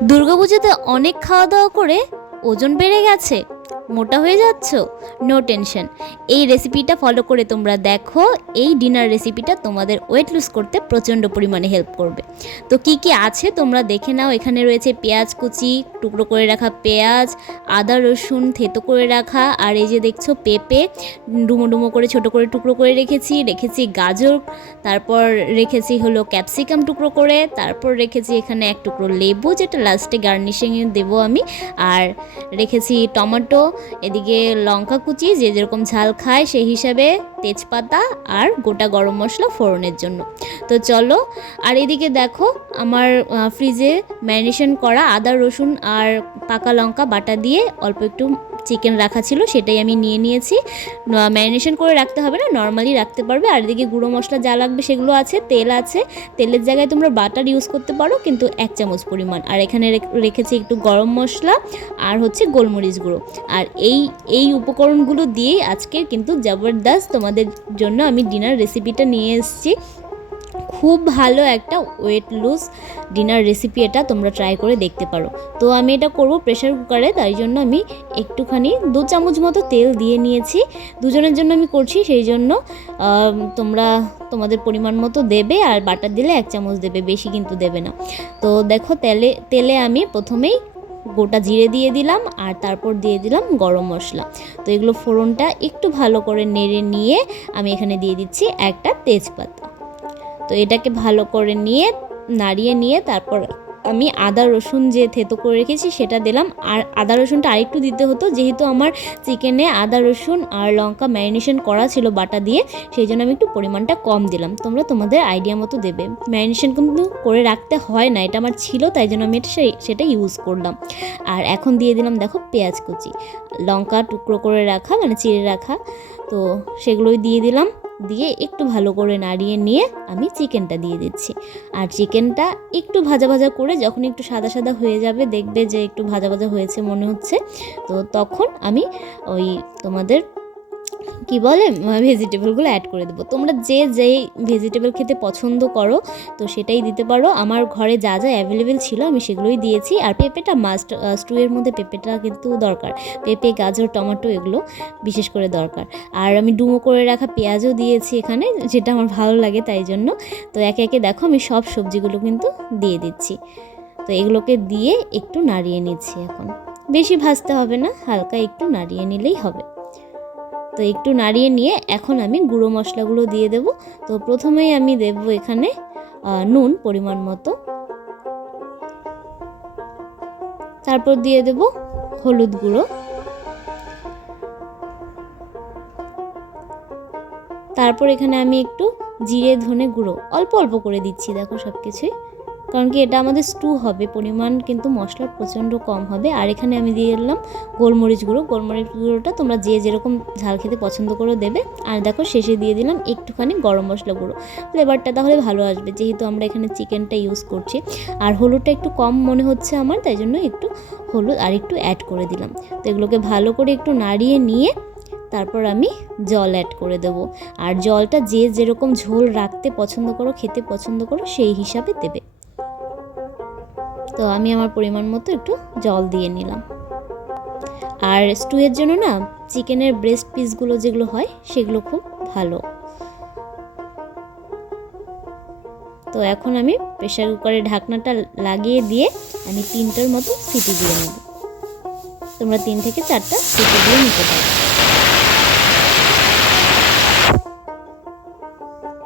দুর্গাপুজোতে অনেক খাওয়া দাওয়া করে ওজন বেড়ে গেছে, মোটা হয়ে যাচ্ছ? নো টেনশন, এই রেসিপিটা ফলো করে তোমরা দেখো, এই ডিনার রেসিপিটা তোমাদের ওয়েট লুজ করতে প্রচণ্ড পরিমাণে হেল্প করবে। তো কি কি আছে তোমরা দেখে নাও। এখানে রয়েছে পেঁয়াজ কুচি, টুকরো করে রাখা পেঁয়াজ, আদা রসুন থেতো করে রাখা, আর এই যে দেখছো পেঁপে ডুমো ডুমো করে ছোটো করে টুকরো করে রেখেছি গাজর, তারপর রেখেছি হলো ক্যাপসিকাম টুকরো করে, তারপর রেখেছি এখানে এক টুকরো লেবু যেটা লাস্টে গার্নিশিংয়ে দেবো আমি, আর রেখেছি টমেটো, এদিকে লঙ্কা কুচি যে যেরকম ঝাল খায় সেই হিসাবে, তেজপাতা আর গোটা গরম মশলা ফোড়নের জন্য। তো চলো, আর এদিকে দেখো আমার ফ্রিজে ম্যারিনেশন করা আদা রসুন আর পাকা লঙ্কা বাটা দিয়ে অল্প একটু চিকেন রাখা ছিল, সেটাই আমি নিয়ে নিয়েছি। ম্যারিনেশন করে রাখতে হবে না, নর্মালি রাখতে পারবে। আর এদিকে গুঁড়ো মশলা যা লাগবে সেগুলো আছে, তেল আছে, তেলের জায়গায় তোমরা বাটার ইউজ করতে পারো কিন্তু 1 চামচ পরিমাণ। আর এখানে রেখেছি একটু গরম মশলা আর হচ্ছে গোলমরিচ গুঁড়ো। আর এই উপকরণগুলো দিয়েই আজকের কিন্তু জবরদস্ত তোমাদের জন্য আমি ডিনার রেসিপিটা নিয়ে এসেছি। খুব ভালো একটা ওয়েট লুজ ডিনার রেসিপি, এটা তোমরা ট্রাই করে দেখতে পারো। তো আমি এটা করব প্রেশার কুকারে, তাই জন্য আমি একটুখানি 2 চামচ মতো তেল দিয়ে নিয়েছি। দুজনের জন্য আমি করছি, সেই জন্য তোমরা তোমাদের পরিমাণ মতো দেবে, আর বাটার দিলে 1 চামচ দেবে, বেশি কিন্তু দেবে না। তো দেখো তেলে আমি প্রথমেই গোটা জিরে দিয়ে দিলাম, আর তারপর দিয়ে দিলাম গরম মশলা। তো এগুলো ফোড়নটা একটু ভালো করে নেড়ে নিয়ে আমি এখানে দিয়ে দিচ্ছি একটা তেজপাতা। তো এটাকে ভালো করে নাড়িয়ে নিয়ে তারপর আমি আদা রসুন যে থেতো করে রেখেছি সেটা দিলাম। আর আদা রসুনটা আরেকটু দিতে হতো, যেহেতু আমার চিকেনে আদা রসুন আর লঙ্কা ম্যারিনেশন করা ছিল বাটা দিয়ে, সেই জন্য আমি একটু পরিমাণটা কম দিলাম। তোমরা তোমাদের আইডিয়া মতো দেবে। ম্যারিনেশন কিন্তু করে রাখতে হয় না, এটা আমার ছিল তাই জন্য আমি সেটা ইউজ করলাম। আর এখন দিয়ে দিলাম দেখো পেঁয়াজ কুচি, লঙ্কা টুকরো করে রাখা মানে চিড়ে রাখা, তো সেগুলোই দিয়ে দিলাম। দিয়ে একটু ভালো করে নাড়িয়ে নিয়ে আমি চিকেনটা দিয়ে দিচ্ছি। আর চিকেনটা একটু ভাজা ভাজা করে যখন একটু সাদা সাদা হয়ে যাবে, দেখবে যে একটু ভাজা ভাজা হয়েছে মনে হচ্ছে, তো তখন আমি ওই তোমাদের কি বলে ভেজিটেবলগুলো অ্যাড করে দেবো। তোমরা যেই ভেজিটেবল খেতে পছন্দ করো তো সেটাই দিতে পারো। আমার ঘরে যা যা অ্যাভেলেবেল ছিল আমি সেগুলোই দিয়েছি। আর পেঁপেটা মাস্ট, স্টুয়ের মধ্যে পেঁপেটা কিন্তু দরকার, পেঁপে গাজর টমেটো এগুলো বিশেষ করে দরকার। আর আমি ডুমো করে রাখা পেঁয়াজও দিয়েছি এখানে, যেটা আমার ভালো লাগে তাই জন্য। তো একে একে দেখো আমি সব সবজিগুলো কিন্তু দিয়ে দিচ্ছি। তো এগুলোকে দিয়ে একটু নাড়িয়ে নিচ্ছি। এখন বেশি ভাজতে হবে না, হালকা একটু নাড়িয়ে নিলেই হবে। তো একটু নাড়িয়ে নিয়ে এখন আমি গুঁড়ো মশলাগুলো দিয়ে দেব। তো প্রথমেই আমি দেব এখানে নুন পরিমাণ মতো, তারপর দিয়ে দেব হলুদ গুঁড়ো, তারপর এখানে আমি একটু জিরে ধনে গুঁড়ো অল্প অল্প করে দিচ্ছি। দেখো সব কিছুই, কারণ কি এটা আমাদের স্টু হবে, পরিমাণ কিন্তু মশলার প্রচণ্ড কম হবে। আর এখানে আমি দিয়ে দিলাম গোলমরিচ গুঁড়োটা তোমরা যে যেরকম ঝাল খেতে পছন্দ করে দেবে। আর দেখো শেষে দিয়ে দিলাম একটুখানি গরম মশলা গুঁড়ো, ফ্লেভারটা তাহলে ভালো আসবে, যেহেতু আমরা এখানে চিকেনটা ইউজ করছি। আর হলুদটা একটু কম মনে হচ্ছে আমার, তাই জন্য একটু হলুদ আর একটু অ্যাড করে দিলাম। তো এগুলোকে ভালো করে একটু নাড়িয়ে নিয়ে তারপর আমি জল অ্যাড করে দেবো। আর জলটা যে যেরকম ঝোল রাখতে পছন্দ করো, খেতে পছন্দ করো, সেই হিসাবে দেবে। তো আমি আমার পরিমাণ মতো একটু জল দিয়ে নিলাম। আর স্টুয়ের জন্য না চিকেনের ব্রেস্ট পিসগুলো যেগুলো হয় সেগুলো খুব ভালো। তো এখন আমি প্রেসার কুকারের ঢাকনাটা লাগিয়ে দিয়ে আমি 3টার মতো সিটি দিয়ে নেব। তোমরা 3 থেকে 4টা সিটি দিয়ে নিতে পারো।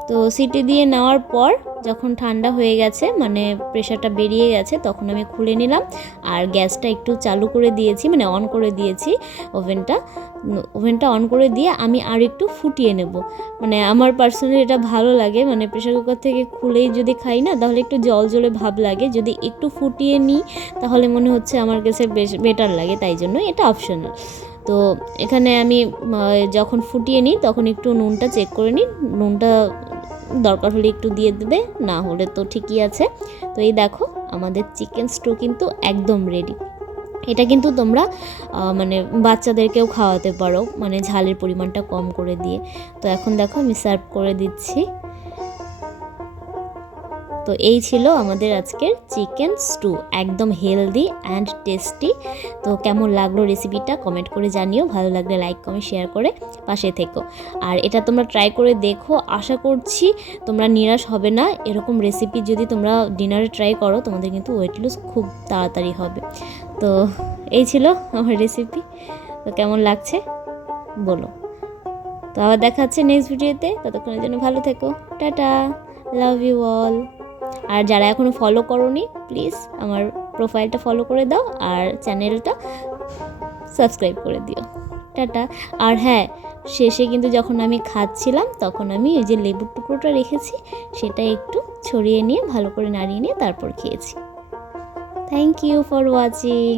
তো সিটি দিয়ে নেওয়ার পর যখন ঠান্ডা হয়ে গেছে, মানে প্রেশারটা বেরিয়ে গেছে, তখন আমি খুলে নিলাম। আর গ্যাসটা একটু চালু করে দিয়েছি, মানে অন করে দিয়েছি ওভেনটা অন করে দিয়ে আমি আর একটু ফুটিয়ে নেব। মানে আমার পার্সোনালি এটা ভালো লাগে, মানে প্রেশার কুকার থেকে খুলেই যদি খাই না তাহলে একটু জল জলে ভাব লাগে, যদি একটু ফুটিয়ে নিই তাহলে মনে হচ্ছে আমার কাছে বেশ বেটার লাগে, তাই জন্য এটা অপশনাল। তো এখানে আমি যখন ফুটিয়ে নিই তখন একটু নুনটা চেক করে নিই, নুনটা দরকার হলে একটু দিয়ে দেবে, না হলে তো ঠিকই আছে। তো এই দেখো আমাদের চিকেন স্টু কিন্তু একদম রেডি। এটা কিন্তু তোমরা মানে বাচ্চাদেরকেও খাওয়াতে পারো, মানে ঝালের পরিমাণটা কম করে দিয়ে। তো এখন দেখো আমি সার্ভ করে দিচ্ছি। তো এই ছিল আমাদের আজকের চিকেন স্টু, একদম হেলদি অ্যান্ড টেস্টি। তো কেমন লাগলো রেসিপিটা কমেন্ট করে জানিও, ভালো লাগলে লাইক কমেন্ট শেয়ার করে পাশে থেকো। আর এটা তোমরা ট্রাই করে দেখো, আশা করছি তোমরা নিরাশ হবে না। এরকম রেসিপি যদি তোমরা ডিনারে ট্রাই করো তোমাদের কিন্তু ওয়েট লুজ খুব তাড়াতাড়ি হবে। তো এই ছিল আমার রেসিপি। তো কেমন লাগছে বলো। তো আবার দেখা হচ্ছে নেক্সট ভিডিওতে, ততক্ষণের জন্য ভালো থেকো, টাটা, লাভ ইউ অল। আর যারা এখনও ফলো করোনি প্লিজ আমার প্রোফাইলটা ফলো করে দাও আর চ্যানেলটা সাবস্ক্রাইব করে দিও, টাটা। আর হ্যাঁ, শেষে কিন্তু যখন আমি খাচ্ছিলাম তখন আমি এই যে লেবুর টুকরোটা রেখেছি সেটা একটু ছড়িয়ে নিয়ে ভালো করে নাড়িয়ে নিয়ে তারপর খেয়েছি। Thank you for watching.